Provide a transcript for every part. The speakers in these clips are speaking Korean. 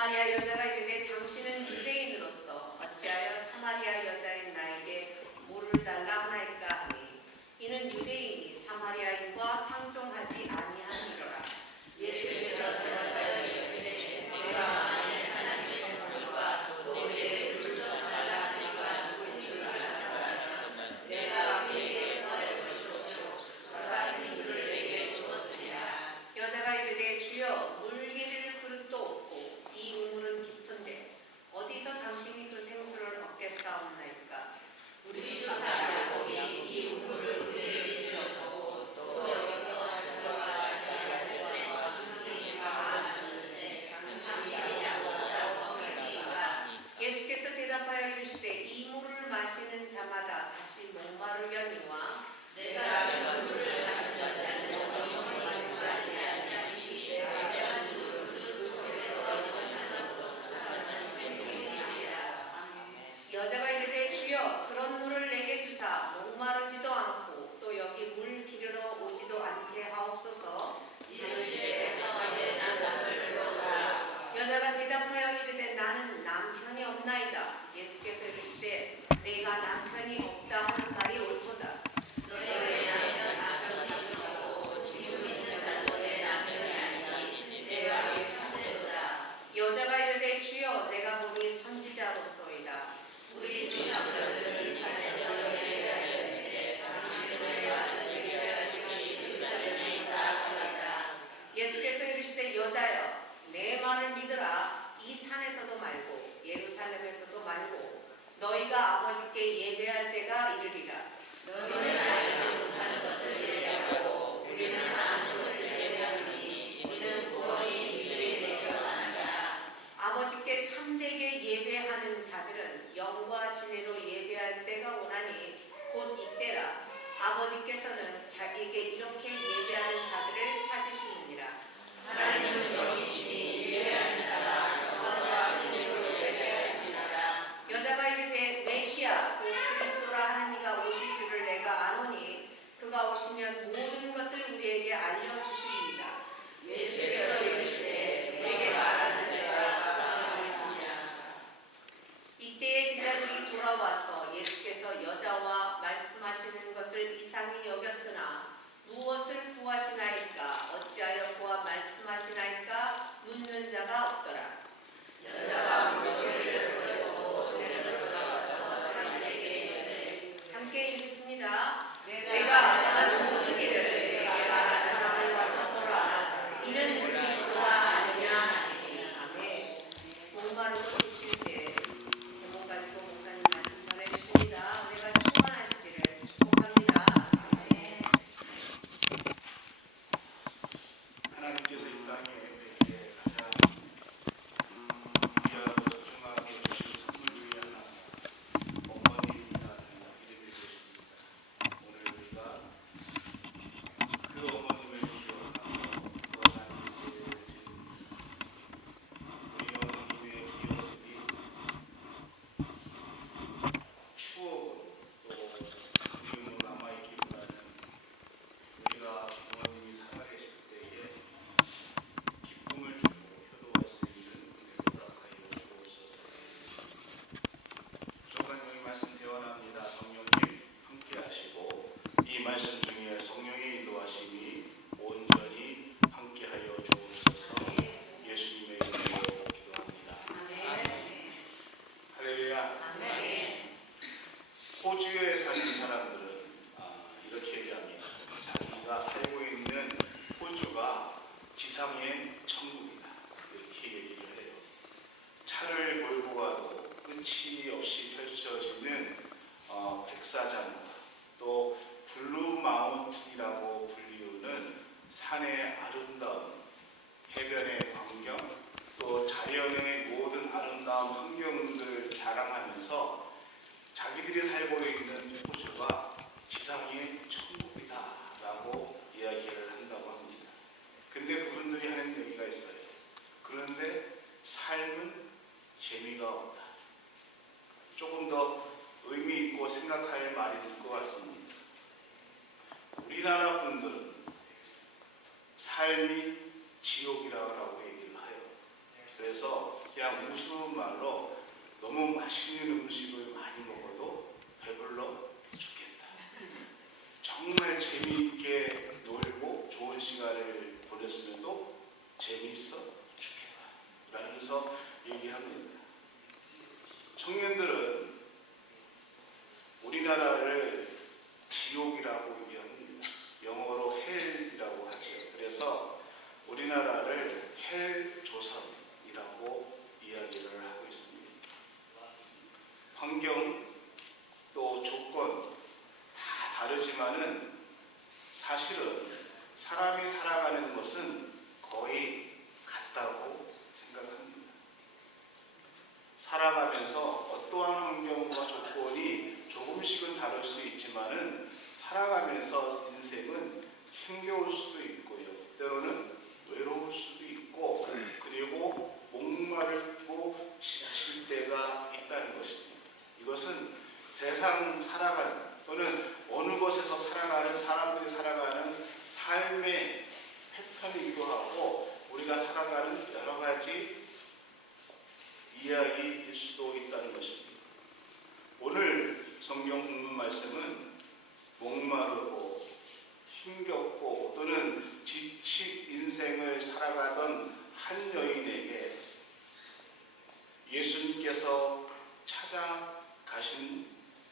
사마리아 여자가 이르되 당신은 유대인으로서 어찌하여 사마리아 여자인 나에게 물을 달라 하나이까 하니 이는 유대인이 사마리아인과 상종하지 아니함이로라. 예수께서 대답하여 이르시되 내가 만일 하나님의 자손이와 또 내게 물을 달라 하니까 누구인 줄 알았더라면 내가 그에게 더하여 주옵소서 같은 물을 내게 주었으리라. 여자가 이르되 주여 물 기를 그릇도 없고 이 우물은 깊은데 어디서 당신이 그 생수를 얻겠사옵나이까. 우리 조상 야곱이 이 우물을 우리에게 주었고 또 여기서 저와 자기가 때 짐승이 마셨는데 당신이 잡았다고 하니까. 예수께서 대답하여 이르시되 이 물을 마시는 자마다 다시 목마르려니와 내가 저 물을 마시지 않는 영원히 마르지 아니하니 내가 저 물을 그 속에서 영원하도록 사는 생명이니라. 여자가 이르되 주여 그런 물을 내게 주사 목마르지도 않고 또 여기 물 기르러 오지도 않게 하옵소서. 이르시되 가세 남편을 불러오라. 여자가 대답하여 이르되 나는 남편이 없나이다. 예수께서 이르시되 내가 남편이 없다 하는 말이 옳도다. 너의 남편 앞서서 있었고 지금 있는 자도 내 남편이 아니니 내가 네 참되도다. 여자가 이르되 주여 내가 보니 선지자로소이다. 우리 조상들은 이 산에서 예배하였는데 당신은 왜 와서 예배하시니 그 자리에 있다 하였다. 예수께서 이르시되 여자여 내 말을 믿으라. 이 산에서도 말고 예루살렘에서도 말고 너희가 아버지께 예배할 때가 이르리라. 너희는 알지 못하는 것을 예배하고 우리는 아는 것을 예배하니 이는 구원이 유대인에게서 나니라. 아버지께 참되게 예배하는 자들은 영과 진리로 예배할 때가 오나니 곧 이때라. 아버지께서는 자기에게 이렇게 예배하는 자들을 찾으시느니라. 하나님은 영이시니 예배하는 자가 정과 진리로 예배할지니라. 여자가 이르되 메시아 곧 그리스도라 하는 이가 오실 줄을 내가 아노니 그가 오시면 모든 것을 우리에게 알려주시리이다. 예수께서 이르시되 내게 말하는 내가 아버지니라. 이때에 제자들이 돌아와서 예수께서 여자와 말씀하시는 것을 이상히 여겼으나 무엇을 구하시나이까 어찌하여 그와 말씀하시나이까 묻는 자가 없더라. 여자가 물고기를 보였고 데리러 들어가서 사람에게 이르되 함께 읽겠습니다. 내가 말한 모든 일을 내게 말한 사람을 와서 보라. 이는 그리스도가 아니냐 하니. 아멘. 목마르고 지칠 때 제목 가지고 목사님 말씀 전해주십니다. 은혜가 충만하시기를 축복합니다. 아멘. 하나님께서 이 땅에 우리에게 가장 귀하고 소중하게 주신 선물 중에 하나 어머니라는 이름이 되십니다. 오늘 우리가 그 어머님을 기억하며 또 하나님께 우리 어머님의 기억들이 추억으로 또 그리움으로 남아있기를 바라는 우리가 부모님이 살아계실 때에 기쁨을 주고 효도할 수 있는 은혜를 허락하여 주옵소서. 부족한 영이 말씀 대원합니다. 성령님 함께 하시고 이 말씀 중에 성령의 인도하심이 온전히 함께 하여 주옵소서. 예수님의 이름으로 기도합니다. 할렐루야. 호주에 사는 사람들은 이렇게 얘기합니다. 자기가 살고 있는 호주가 지상의 천국이다. 이렇게 얘기를 해요. 차를 몰고 가도 끝이 없이 펼쳐지는 백사장과 또 블루 마운틴이라고 불리우는 산의 아름다움, 해변의 광경, 또 자연의 모든 아름다운 환경들을 자랑하면서 자기들이 살고 있는 호주가 지상의 천국이다라고 이야기를 한다고 합니다. 근데 그분들이 하는 얘기가 있어요. 그런데 삶은 재미가 없다. 조금 더 의미 있고 생각할 말일 것 같습니다. 우리나라 분들은 삶이 지옥이라고 얘기를 해요. 그래서 그냥 우스운 말로 너무 맛있는 음식을 많이 먹어도 배불러 죽겠다. 정말 재미있게 놀고 좋은 시간을 보냈으면도 재미있어 죽겠다. 라면서 얘기합니다. 청년들은 우리나라를 지옥이라고 얘기합니다. 영어로 헬이라고 하죠. 그래서 우리나라를 헬조선이라고 이야기를 하고 있습니다. 환경 또 조건 다 다르지만은 사실은 사람이 살아가는 것은 거의 같다고 생각합니다. 살아가면서 어떠한 환경과 조건이 조금씩은 다를 수 있지만은 살아가면서 인생은 힘겨울 수도 있고요. 때로는 외로울 수도 있고 그리고 목마르고 지칠 때가 있다는 것입니다. 이것은 세상 살아가는 또는 어느 곳에서 살아가는 사람들이 살아가는 삶의 패턴이기도 하고 우리가 살아가는 여러 가지 이야기일 수도 있다는 것입니다. 오늘 성경 본문 말씀은 목마르고 힘겹고 또는 지친 인생을 살아가던 한 여인에게 예수님께서 찾아가신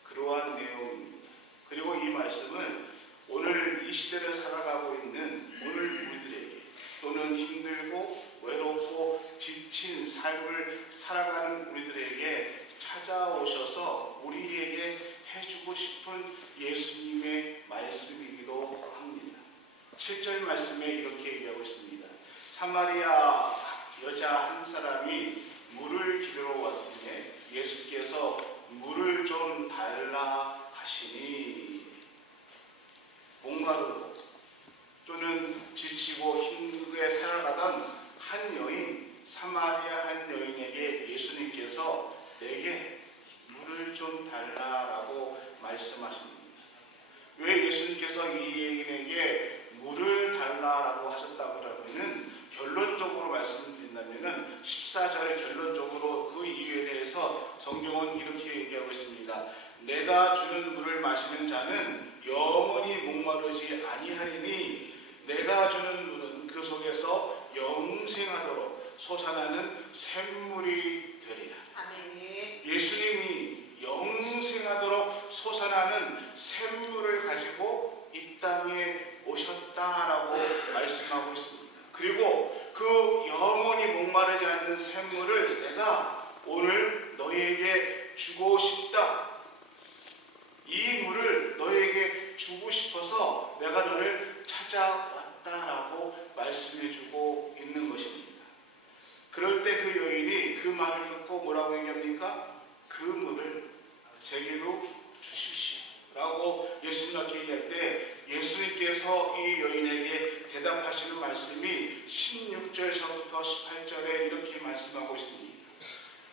그러한 내용입니다. 그리고 이 말씀은 오늘 이 시대를 살아가고 있는 오늘 우리들에게 또는 힘들고 외롭고 지친 삶을 살아가는 우리들에게 찾아오셔서 우리에게 해주고 싶은 예수님의 말씀이기도 합니다. 7절 말씀에 이렇게 얘기하고 있습니다. 사마리아 여자 한 사람이 물을 기르러 왔으니 예수께서 물을 좀 달라 하시니 목마르고 또는 지치고 힘들게 살아가던 한 여인, 사마리아 한 여인에게 예수님께서 내게 물을 좀 달라라고 말씀하십니다. 왜 예수님께서 이 여인에게 물을 달라라고 하셨다고 하면은 결론적으로 말씀드린다면은 14절의 결론적으로 그 이유에 대해서 성경은 이렇게 얘기하고 있습니다. 내가 주는 물을 마시는 자는 영원히 목마르지 아니하리니 내가 주는 물은 그 속에서 영생하도록 솟아나는 샘물이 되리라. 아멘. 예수님이 영생하도록 솟아나는 샘물을 가지고 이 땅에 오셨다라고 말씀하고 있습니다. 그리고 그 영원히 목마르지 않는 샘물을 내가 오늘 너희에게 주고 싶다. 이 물을 너희에게 주고 싶어서 내가 너를 찾아왔다라고 말씀해주고 있는 것입니다. 그럴 때 그 여인이 그 말을 듣고 뭐라고 얘기합니까? 그 물을 제게도 주십시오 라고 예수님께 얘기할 때 예수님께서 이 여인에게 대답하시는 말씀이 16절서부터 18절에 이렇게 말씀하고 있습니다.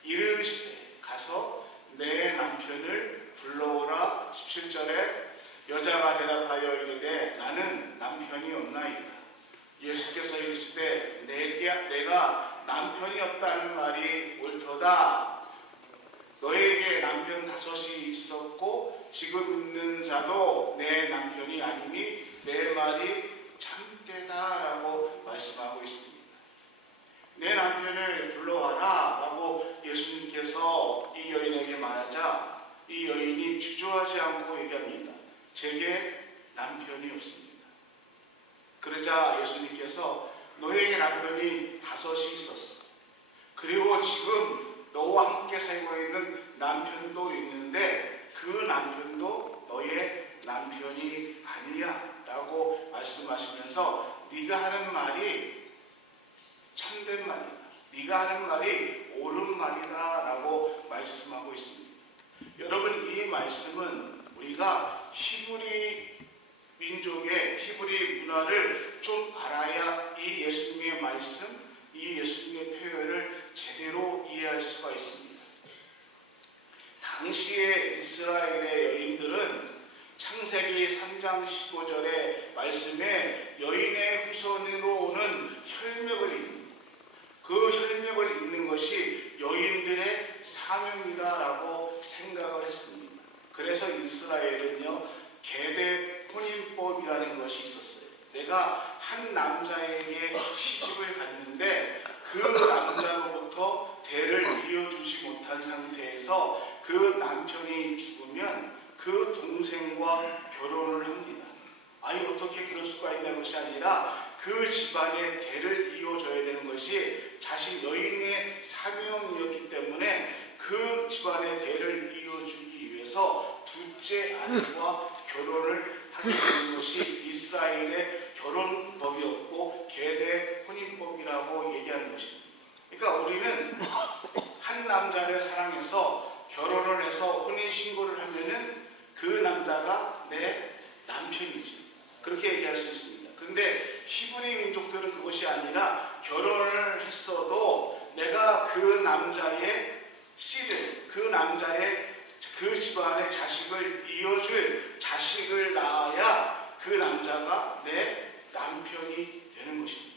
이르시되 가서 내 남편을 불러오라. 17절에 여자가 대답하여 이르되 나는 남편이 없나이다. 예수께서 이르시되 내가 남편이 없다는 말이 옳도다. 너에게 남편 5이 있었고 지금 있는 자도 내 남편이 아니니 내 말이 참되다라고 말씀하고 있습니다. 내 남편을 불러와라 라고 예수님께서 이 여인에게 말하자 이 여인이 주저하지 않고 얘기합니다. 제게 남편이 없습니다. 그러자 예수님께서 너에게 남편이 5이 있었어. 그리고 지금 너와 함께 살고 있는 남편도 있는데 그 남편도 너의 남편이 아니야 라고 말씀하시면서 네가 하는 말이 참된 말이다. 네가 하는 말이 옳은 말이다 라고 말씀하고 있습니다. 여러분 이 말씀은 우리가 히브리 민족의 히브리 문화를 좀 알아야 이 예수님의 말씀, 이 예수님의 표현을 제대로 이해할 수가 있습니다. 당시의 이스라엘의 여인들은 창세기 3장 15절의 말씀에 여인의 후손으로 오는 혈맥을 잇는 그 혈맥을 잇는 것이 여인들의 사명이다라고 생각을 했습니다. 그래서 이스라엘은요, 계대 혼인법이라는 것이 있었어요. 내가 한 남자에게 시집을 갔는데 그 남자로부터 대를 이어주지 못한 상태에서 그 남편이 죽으면 그 동생과 결혼을 합니다. 아니 어떻게 그럴 수가 있냐는 것이 아니라 그 집안의 대를 이어줘야 되는 것이 자신 여인의 사명이었기 때문에 그 집안의 대를 이어주기 위해서 둘째 아들과 결혼을 하게 되는 것이 이스라엘의 결혼법이었고 계대 혼인법이라고 얘기하는 것입니다. 그러니까 우리는 한 남자를 사랑해서 결혼을 해서 혼인신고를 하면은 그 남자가 내 남편이죠. 그렇게 얘기할 수 있습니다. 근데 히브리 민족들은 그것이 아니라 결혼을 했어도 내가 그 남자의 씨를, 그 남자의 그 집안의 자식을 이어줄 자식을 낳아야 그 남자가 내 남편이 되는 것입니다.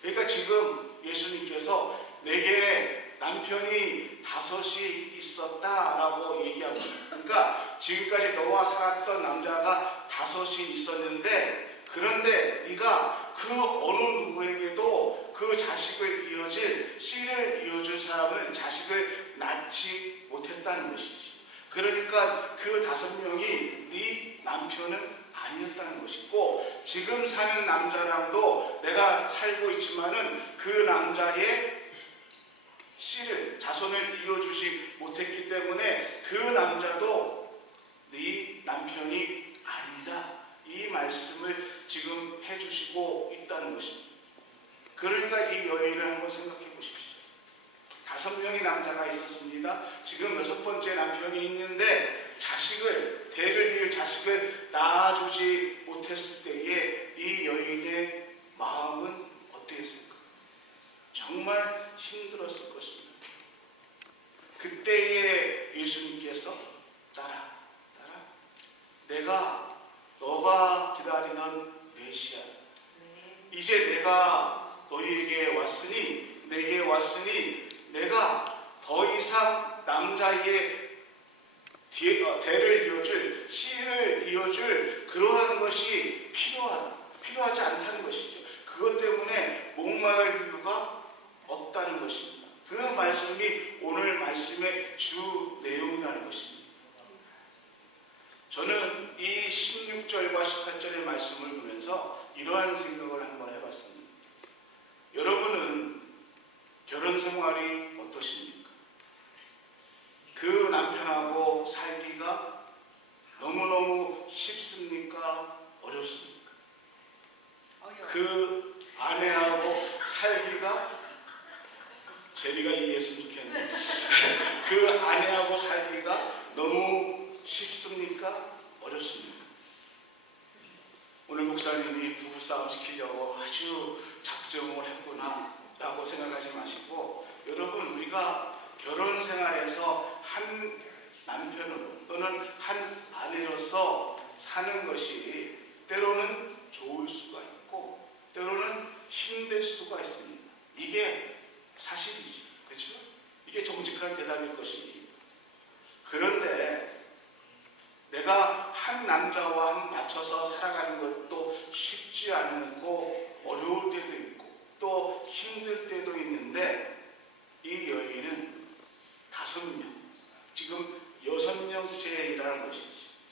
그러니까 지금 예수님께서 내게 남편이 5이 있었다라고 얘기합니다. 그러니까 지금까지 너와 살았던 남자가 5이 있었는데, 그런데 네가 그 어느 누구에게도 그 자식을 이어질, 씨를 이어줄 사람은 자식을 낳지 못했다는 것이지. 그러니까 그 5명이 네 남편은 아니었다는 것이고, 지금 사는 남자랑도 내가 살고 있지만은 그 남자의 씨를, 자손을 이어주지 못했기 때문에 그 남자도 네 남편이 아니다, 이 말씀을 지금 해주시고 있다는 것입니다. 그러니까 이 여인을 한번 생각해 보십시오. 5명의 남자가 있었습니다. 지금 6번째 남편이 있는데 자식을, 대를 이을 자식을 낳아주지 못했을 때에 이 여인의 마음은 어땠을까? 정말 힘들었을 것입니다. 그때에 예수님께서 따라 내가 너가 기다리던 메시아, 이제 내가 너희에게 왔으니, 내게 왔으니 내가 더 이상 남자의 대를 이어줄, 씨를 이어줄 그러한 것이 필요하지 않다는 것이죠. 그것 때문에 목마를 이유가 없다는 것입니다. 그 말씀이 오늘 말씀의 주 내용이라는 것입니다. 저는 이 16절과 18절의 말씀을 보면서 이러한 생각을 한번 해봤습니다. 여러분은 결혼 생활이 어떠십니까? 그 남편하고 살기가 너무너무 쉽습니까? 어렵습니까? 그 아내하고 살기가, 제비가 이해했으면 좋겠네요. 그 아내하고 살기가 너무 쉽습니까? 어렵습니까? 오늘 목사님이 부부싸움 시키려고 아주 작정을 했구나 라고 생각하지 마시고, 여러분, 우리가 결혼 생활에서 한 남편으로 또는 한 아내로서 사는 것이 때로는 좋을 수가 있고 때로는 힘들 수가 있습니다. 이게 사실이지, 그렇죠? 이게 정직한 대답일 것입니다. 그런데 내가 한 남자와 맞춰서 살아가는 것도 쉽지 않고 어려울 때도 있고 또 힘들 때도 있는데, 이 여인은 5명, 지금 6명째라는 것이지.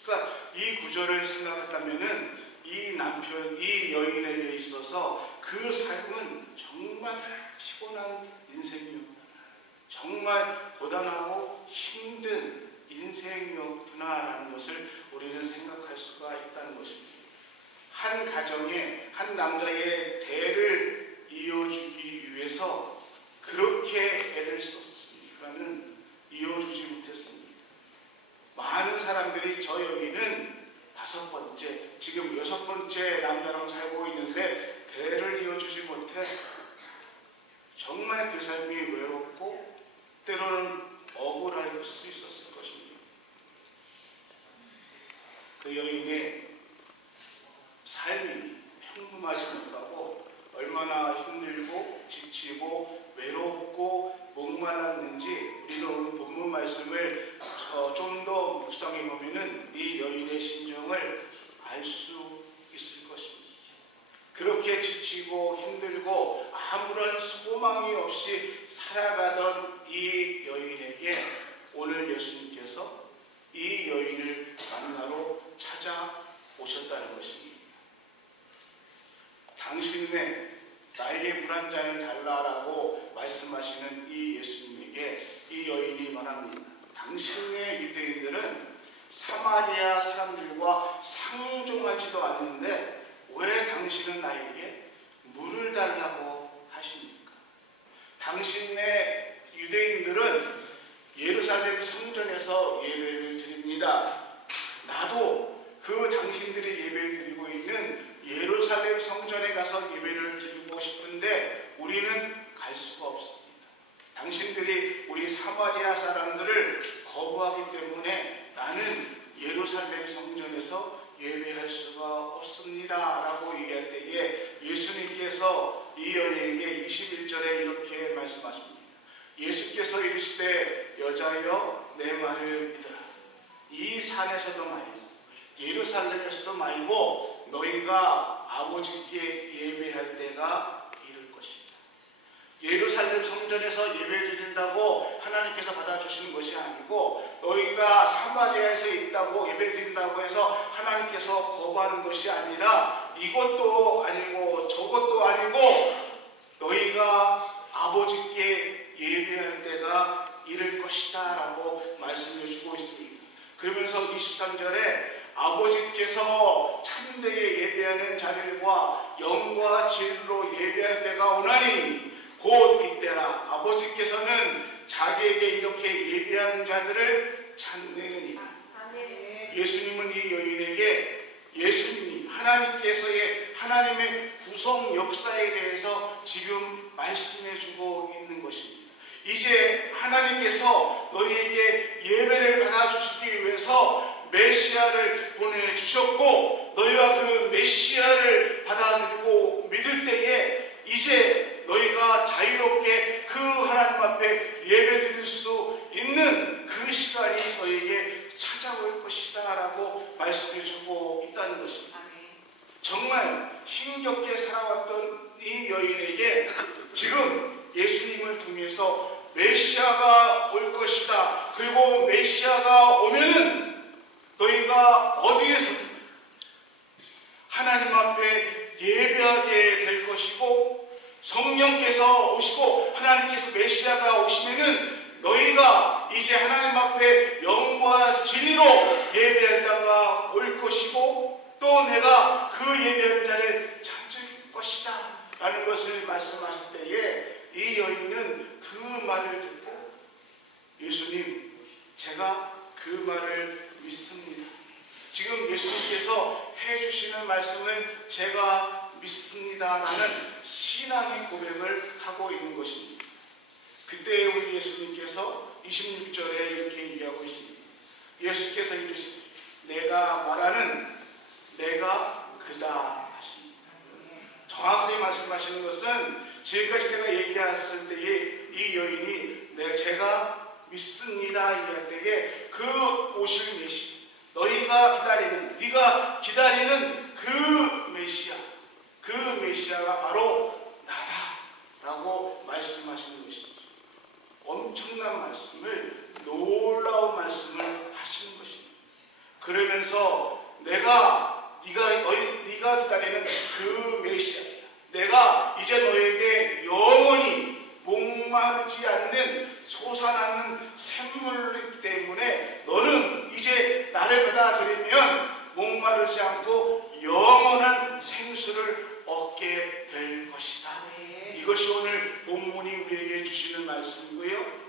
그러니까 이 구절을 생각한다면은 이 남편, 이 여인에게 있어서 그 삶은 정말 피곤한 인생이었구나, 정말 고단하고 힘든 인생이었구나라는 것을 우리는 생각할 수가 있다는 것입니다. 한 가정에 한 남자의 대를 이어주기 위해서 그렇게 애를 썼습니다는 이어주지 못했습니다. 많은 사람들이 저 여인은 5번째, 지금 6번째 남자랑 살고 있는데 대를 이어주지 못해 정말 그 삶이 외롭고 때로는 억울할 수 있었을 것입니다. 그 여인의 삶이 평범하지 못하고 얼마나 힘들고 지치고 외롭고 목마른 말씀을 좀 더 묵상해 보면은 이 여인의 심정을 알 수 있을 것입니다. 그렇게 지치고 힘들고 아무런 소망이 없이 살아가던 이 여인에게 오늘 예수님께서 이 여인을 만나러 찾아오셨다는 것입니다. 당신네 나에게 물 한 잔을 달라라고 말씀하시는 이 예수님에게 이 여인이 말합니다. 당신네 유대인들은 사마리아 사람들과 상종하지도 않는데 왜 당신은 나에게 물을 달라고 하십니까? 당신네 유대인들은 예루살렘 성전에서 예배를 드립니다. 나도 그 당신들이 예배를 드리고 있는 예루살렘 성전에 가서 예배를 드리고 싶은데 우리는 갈 수가 없습니다. 당신들이 우리 사마리아 사람들을 거부하기 때문에 나는 예루살렘 성전에서 예배할 수가 없습니다 라고 얘기할 때에 예수님께서 이 여인에게 21절에 이렇게 말씀하십니다. 예수께서 이르시되 여자여 내 말을 믿으라. 이 산에서도 말고 예루살렘에서도 말고 너희가 아버지께 예배할 때가 이를 것이다. 예루살렘 성전에서 예배드린다고 하나님께서 받아주시는 것이 아니고 너희가 사마리아에서 있다고 예배드린다고 해서 하나님께서 거부하는 것이 아니라 이것도 아니고 저것도 아니고 너희가 아버지께 예배할 때가 이를 것이다 라고 말씀을 주고 있습니다. 그러면서 23절에 아버지께서 참되게 예배하는 자들과 영과 진리로 예배할 때가 오나니 곧 이때라. 아버지께서는 자기에게 이렇게 예배하는 자들을 찾느니라. 예수님은 이 여인에게 예수님이 하나님께서의 하나님의 구성 역사에 대해서 지금 말씀해주고 있는 것입니다. 이제 하나님께서 너희에게 예배를 받아주시기 위해서 메시아를 보내주셨고 너희가 그 메시아를 받아들이고 믿을 때에 이제 너희가 자유롭게 그 하나님 앞에 예배드릴 수 있는 그 시간이 너희에게 찾아올 것이다 라고 말씀해주고 있다는 것입니다. 정말 힘겹게 살아왔던 이 여인에게 지금 예수님을 통해서 메시아가 올 것이다. 그리고 메시아가 오면은 너희가 어디에서든 하나님 앞에 예배하게 될 것이고 성령께서 오시고 하나님께서 메시아가 오시면은 너희가 이제 하나님 앞에 영과 진리로 예배할 때가 올 것이고 또 내가 그 예배하는 자를 찾을 것이다 라는 것을 말씀하실 때에 이 여인은 그 말을 듣고 예수님 제가 그 말을 믿습니다. 지금 예수님께서 해주시는 말씀을 제가 믿습니다 라는 신앙의 고백을 하고 있는 것입니다. 그때 우리 예수님께서 26절에 이렇게 얘기하고 있습니다. 예수께서 이르시되 내가 말하는 내가 그다 하십니다. 정확하게 말씀하시는 것은 지금까지 내가 얘기했을 때에 이 여인이 제가 믿습니다 얘기할 때에 그 오실 메시아 너희가 기다리는 네가 기다리는 그 메시아 그 메시아가 바로 나다 라고 말씀하시는 것입니다. 엄청난 말씀을 놀라운 말씀을 하시는 것입니다. 그러면서 네가 기다리는 그 메시아 내가 이제 너에게 영원히 목마르지 않는 솟아나는 샘물이기 때문에 너는 이제 나를 받아들이면 목마르지 않고 영원한 생수를 얻게 될 것이다. 이것이 오늘 본문이 우리에게 주시는 말씀이고요.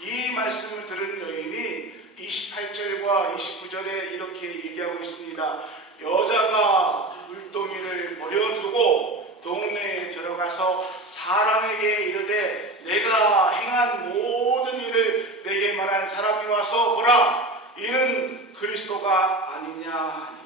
이 말씀을 들은 여인이 28절과 29절에 이렇게 얘기하고 있습니다. 여자가 물동이를 버려두고 동네에 들어가서 사람에게 이르되 내가 행한 모든 일을 내게 말한 사람이 와서 보라 이는 그리스도가 아니냐 하니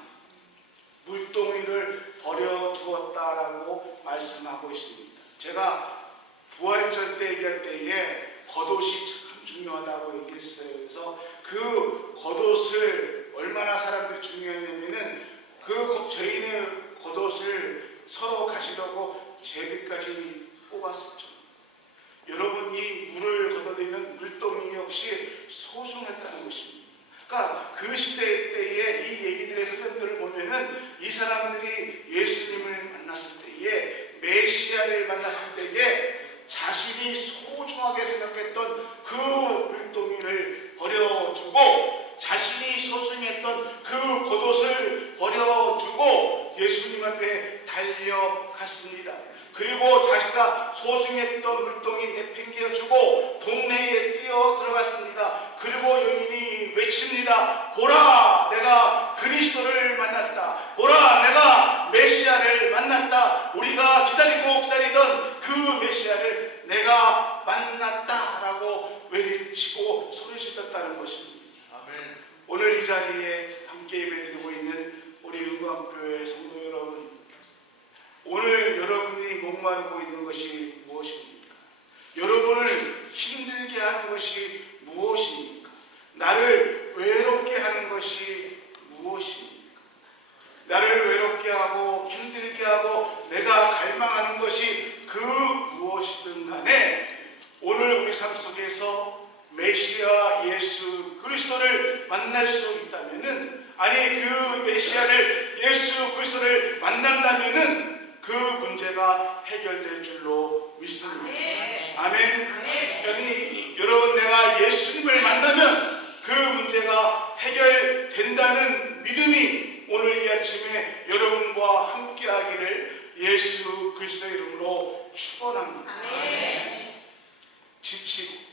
물동이를 버려두었다라고 말씀하고 있습니다. 제가 부활절 때 얘기할 때에 겉옷이 참 중요하다고 얘기했어요. 그래서 그 겉옷을 얼마나 사람들이 중요했냐면은 그 죄인의 겉옷을 서로 가시려고 제비까지 뽑았었죠. 여러분, 이 물을 걷어들이는 물동이 역시 소중했다는 것입니다. 그러니까 그 시대 때에 이 얘기들의 흐름들을 보면은 이 사람들이 예수님을 만났을 때에, 메시아를 만났을 때에 자신이 소중하게 생각했던 그 물동이를 버려두고, 자신이 소중했던 그 겉옷을 버려두고 예수님 앞에 달려갔습니다. 그리고 자기가 소중했던 물동이 내팽개어주고 동네에 뛰어 들어갔습니다. 그리고 여인이 외칩니다. 보라, 내가 그리스도를 만났다. 보라, 내가 메시아를 만났다. 우리가 기다리던 그 메시아를 내가 만났다라고 외치고 소리질렀다는 것입니다. 아멘. 오늘 이 자리에 함께 예배드리고 있는 우리 응암교회 성도 여러분, 오늘 여러분이 목마르고 있는 것이 무엇입니까? 여러분을 힘들게 하는 것이 무엇입니까? 나를 외롭게 하는 것이 무엇입니까? 나를 외롭게 하고 힘들게 하고 내가 갈망하는 것이 그 무엇이든 간에 오늘 우리 삶 속에서 메시아 예수 그리스도를 만날 수 있다면은, 아니 그 메시아를 예수 그리스도를 만난다면은 그 문제가 해결될 줄로 믿습니다. 아멘. 여러분, 내가 예수님을 만나면 그 문제가 해결된다는 믿음이 오늘 이 아침에 여러분과 함께하기를 예수 그리스도의 이름으로 축원합니다. 지치고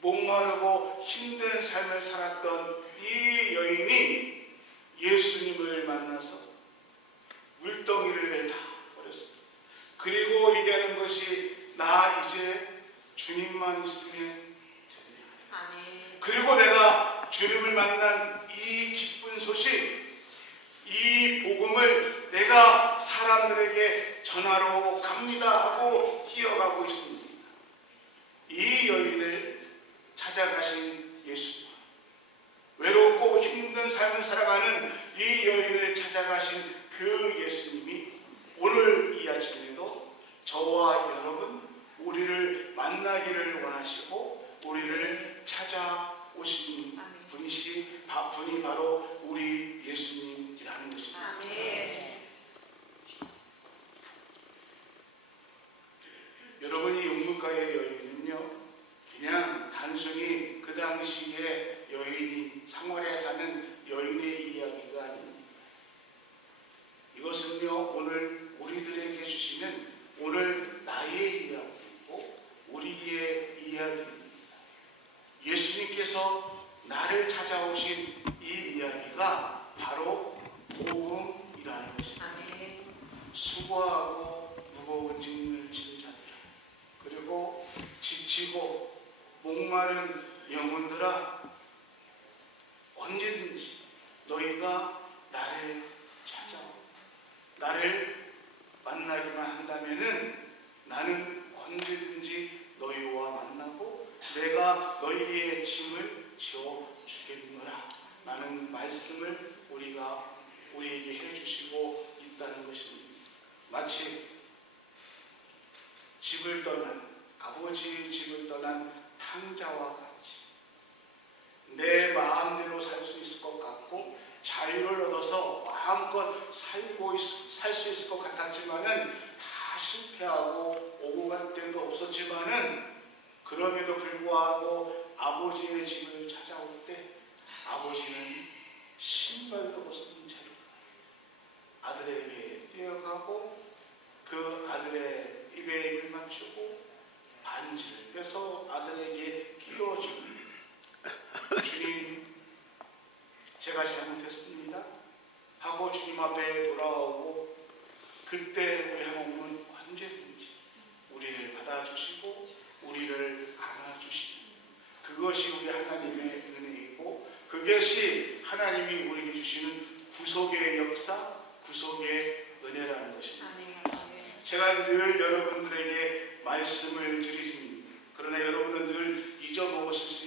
목마르고 힘든 삶을 살았던 이 여인이 예수님을 만나서 물동이를 다 버렸습니다. 그리고 얘기하는 것이, 나 이제 주님만 있으면 됩니다. 그리고 내가 주님을 만난 이 기쁜 소식, 이 복음을 내가 사람들에게 전하러 갑니다 하고 뛰어가고 있습니다. 이 여인을 찾아가신 예수님, 외롭고 힘든 삶을 살아가는 이 여인을 찾아가신 그 예수님이 오늘 이 아침에도 저와 여러분, 우리를 만나기를 원하시고 우리를 찾아오신 분이 바로 우리 예수님이라는 것입니다. 여러분이 용문가의 여인은요, 그냥 단순히 그 당시에 여인이 사마리아에 사는 여인의 이야기가 아닙니다. 이것은요, 오늘 우리들에게 주시는 오늘 나의 이야기이고 우리의 이야기입니다. 예수님께서 나를 찾아오신 이 이야기가 바로 복음이라는 것입니다. 수고하고 무거운 짐을 진 자들, 그리고 지치고 목마른 영혼들아, 언제든지 너희가 나를 찾아오. 나를 만나기만 한다면은 나는 언제든지 너희와 만나고 내가 너희의 짐을 지어 주겠노라 라는 말씀을 우리에게 해주시고 있다는 것입니다. 마치 집을 떠난, 아버지의 집을 떠난 탕자와 같이 내 마음대로 살 수 있을 것 같고 자유를 얻어서 마음껏 살 수 있을 것 같았지만은 다 실패하고 오고 갈 때도 없었지만은, 그럼에도 불구하고 아버지의 집을 찾아올 때 아버지는 신발도 벗은 채로 아들에게 뛰어가고 그 아들의 입에 입을 맞추고 반지를 빼서 아들에게 끼워주고, 주님, 제가 잘못했습니다 하고 주님 앞에 돌아오고, 그때 우리 하나님은 언제든지 우리를 받아주시고 우리를 안아주시고, 그것이 우리 하나님의 은혜이고 그것이 하나님이 우리에게 주시는 구속의 역사, 구속의 은혜라는 것입니다. 제가 늘 여러분들에게 말씀을 드리십니다. 그러나 여러분은 늘 잊어먹으실 수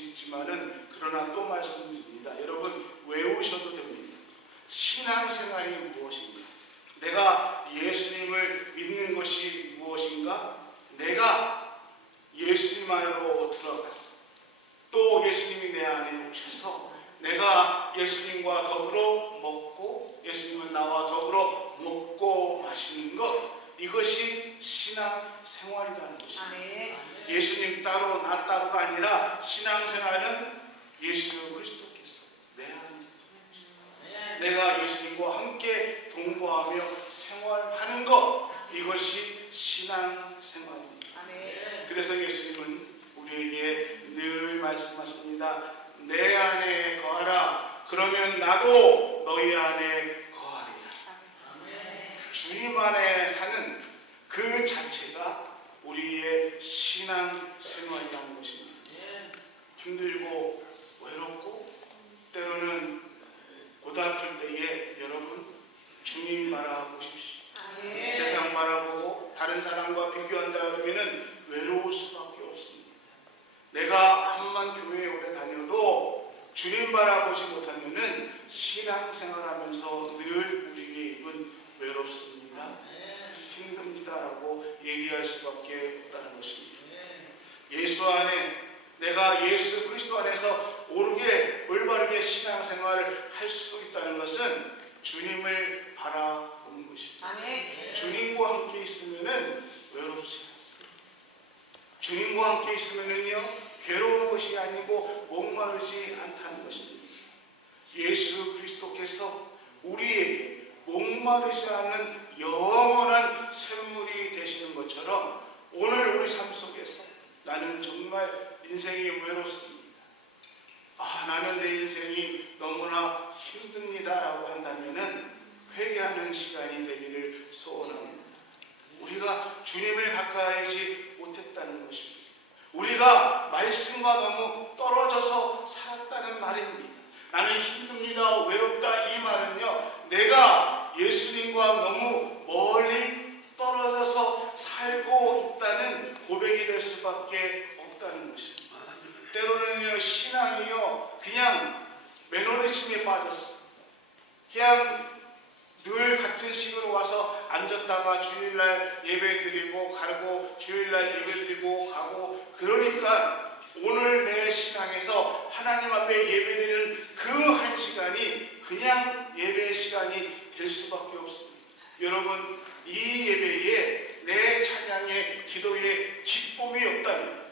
들어갔어. 또 예수님이 내 안에 오셔서 내가 예수님과 더불어 먹고 예수님은 나와 더불어 먹고 마시는 것, 이것이 신앙 생활이라는 것입니다. 아멘. 예수님 따로 나 따로가 아니라 신앙생활은 예수 그리스도께서 내 안에 내가 예수님과 함께 동거하며 생활하는 것, 이것이 신앙생활입니다. 아멘. 그래서 예수님은 우리에게 늘 말씀하십니다. 내 안에 거하라. 그러면 나도 너희 안에 거하리라. 주님 안에 사는 그 자체가 우리의 신앙생활이라는 것입니다. 힘들고 외롭고 때로는 고달플 때에 여러분 주님 바라보십시오. 아멘. 세상 바라보고 다른 사람과 비교한다 그러면 외로울 수밖에 없습니다. 내가 암만 교회에 오래 다녀도 주님 바라보지 못하면 신앙생활하면서 늘 우리의 입은 외롭습니다. 힘듭니다라고 얘기할 수밖에 없다는 것입니다. 예수 안에 내가 예수 그리스도 안에서 옳게 올바르게 신앙생활을 할 수 있다는 것은 주님을 바라보는 것입니다. 아멘. 주님과 함께 있으면은 외롭지 않습니다. 주님과 함께 있으면은요 괴로운 것이 아니고 목마르지 않다는 것입니다. 예수 그리스도께서 우리에게 목마르지 않는 영원한 샘물이 되시는 것처럼 오늘 우리 삶 속에서 나는 정말 인생이 외롭습니다. 나는 내 인생이 너무나 힘듭니다라고 한다면은 회개하는 시간이 되기를 소원합니다. 우리가 주님을 가까이하지 못했다는 것입니다. 우리가 말씀과 너무 떨어져서 살았다는 말입니다. 나는 힘듭니다, 외롭다, 이 말은요 내가 예수님과 너무 멀리 떨어져서 살고 있다는 고백이 될 수밖에 없다는 것입니다. 때로는요 신앙이요 그냥 매너리즘에 빠졌어. 그냥 늘 같은 시간으로 와서 앉았다가 주일날 예배 드리고 가고 주일날 예배 드리고 가고, 그러니까 오늘 내 신앙에서 하나님 앞에 예배 드리는 그 한 시간이 그냥 예배 시간이 될 수밖에 없습니다. 여러분 이 예배에 내 찬양의 기도에 기쁨이 없다면,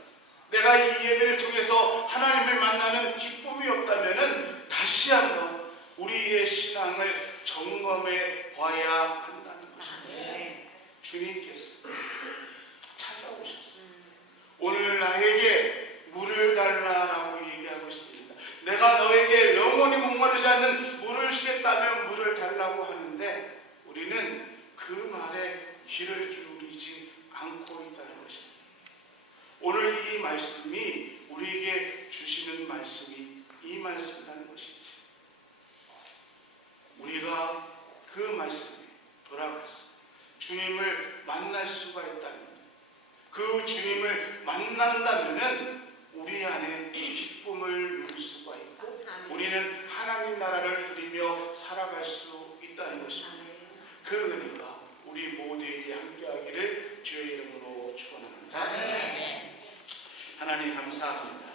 내가 이 예배를 통해서 하나님을 만나는 기쁨이 없다면 다시 한번 우리의 신앙을 점검해 봐야 한다는 것입니다. 주님께서 찾아오셨어요. 오늘 나에게 물을 달라라고 얘기하고 있습니다. 내가 너에게 영원히 목마르지 않는 물을 주겠다면 물을 달라고 하는데 우리는 그 말에 귀를 기울이지 않고 있다는 것입니다. 오늘 이 말씀이 우리에게 주시는 말씀이 이 말씀이라는 것이죠. 우리가 그 말씀에 돌아가서 주님을 만날 수가 있다면, 그 주님을 만난다면 우리 안에 기쁨을 누릴 수가 있고 우리는 하나님 나라를 누리며 살아갈 수 있다는 것입니다. 그 은혜가 우리 모두에게 함께하기를 주의 이름으로 축원합니다. 하나님 감사합니다.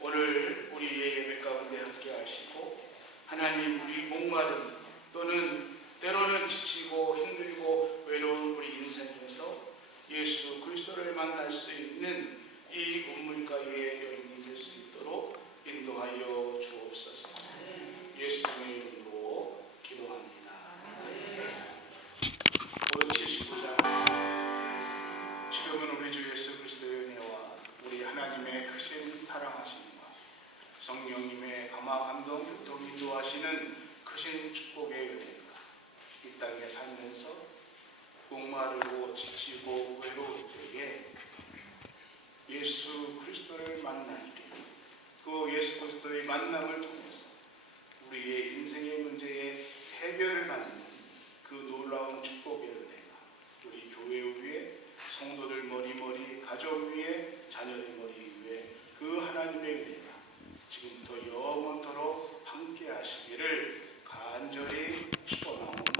오늘 우리의 예배 가운데 함께 하시고 하나님 우리 목마름 또는 때로는 지치고 힘들고 외로운 우리 인생에서 예수 그리스도를 만날 수 있는 이 우물가의 여인이 될 수 있도록 인도하여 주옵소서. 예수님의 이름으로 기도합니다. 오늘 79장 지금은 우리 주 예수 그리스도의 은혜와 우리 하나님의 크신 사랑하심과 성령님의 감화 감동 교통 인도하시는 크신 축복의 은혜가 이 땅에 살면서 목마르고 지치고 외로울 때에 예수 그리스도를 만나기를, 그 예수 그리스도의 만남을 통해서 우리의 인생의 문제에 해결을 받는 그 놀라운 축복의 은혜가 우리 교회 위에, 성도들 머리 가족 위에, 자녀들 머리 위에 그 하나님의 은혜가 지금부터 영원토록 함께 하시기를 간절히 축원하옵나이다.